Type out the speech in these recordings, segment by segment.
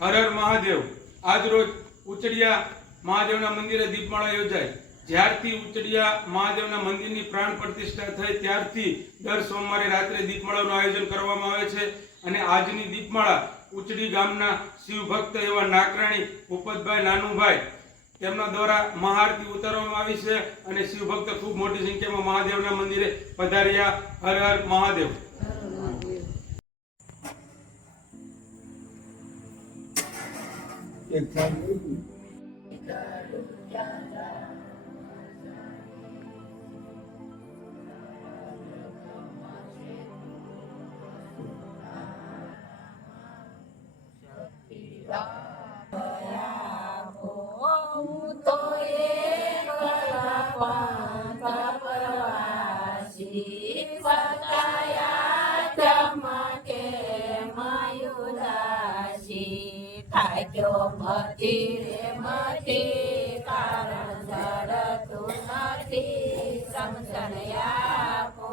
હર હર મહાદેવ. આજ રોજ ઉચડિયા મહાદેવના મંદિરે દીપમાળા યોજાય. જ્યારથી ઉચડિયા મહાદેવના મંદિરની પ્રાણ પ્રતિષ્ઠા થઈ, ત્યારથી દર સોમવારે રાત્રે દીપમાળાનું આયોજન કરવામાં આવે છે અને આજની દીપમાળા ઉચડી ગામના શિવભક્ત એવા નાકરાણી ભૂપતભાઈ નાનુભાઈ તેમના દ્વારા મહાઆરતી ઉતારવામાં આવી છે અને શિવભક્ત ખૂબ મોટી સંખ્યામાં મહાદેવના મંદિરે પધાર્યા. હર હર મહાદેવ. example થાક્યો મતી રે મતી કારણ ધરતું નથી સમજણ આપો.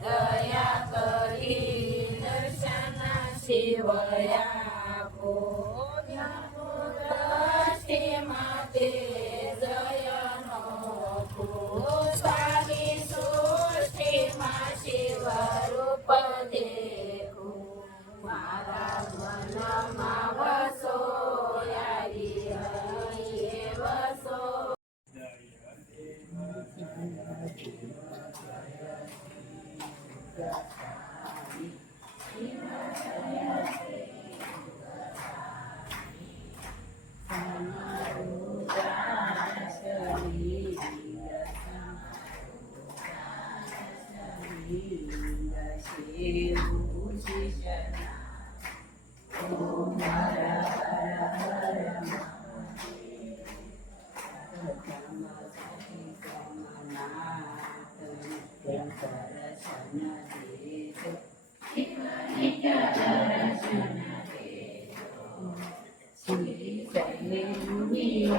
દયા કરી દર્શન શિવયાપો Jesus.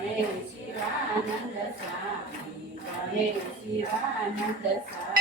शिवानंद स्वामी शिवानंद स्वामी